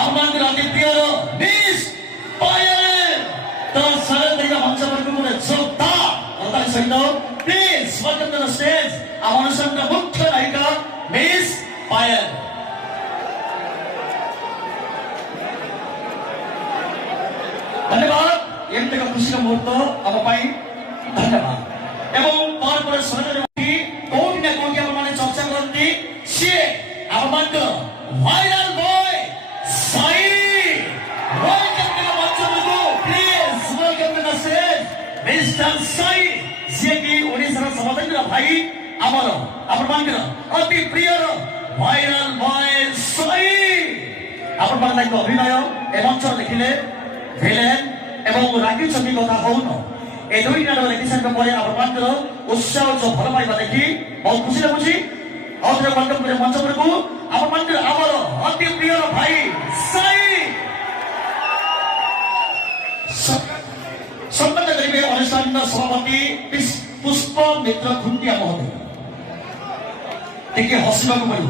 ଆପଣଙ୍କର ଅତି ପ୍ରିୟର ମିସ୍ ପାୟଲ ତ ସ୍ୱାଗତ କରିବା ମଞ୍ଚ ବର୍ଗକୁ ଗୋଟେ ଯୋରଦାର ତାଳି ସହିତ please welcome to the stage ଆମ ଅନୁଷ୍ଠାନର ମୁଖ୍ୟ ନାୟିକା ମିସ୍ ପାୟଲ। धन्यवाद एमती का खुशी मुहूर्त आम धन्यवाद एवं तार सहज कौटी ना कौटी मैंने चर्चा करती सी आम viral boy Sai welcome to the मंच please welcome to the stage mister Sai सी कि ओडिसा समतंत्र भाई आमर आपण अति प्रिय वायरल बॉय साई आपण अभिनय ए मंच देखिले ভিলেন এবং রাগি ছবি কথা হউন এই দুই নাটক দেখি সারিবা পরে আপনাদের উৎসাহ ও ভাল পাইবা দেখি বহুত খুশি লাগুছি আর ওয়েলকাম করে মঞ্চ উপরকু আপনাদের আমার অতি প্রিয় ভাই সাই সম্মান করিবে অনুষ্ঠানের সভাপতি পুষ্প মিত্র খুন্টিয়া মহোদয় টিকে হসিବାକୁ ପଡ଼ିବ।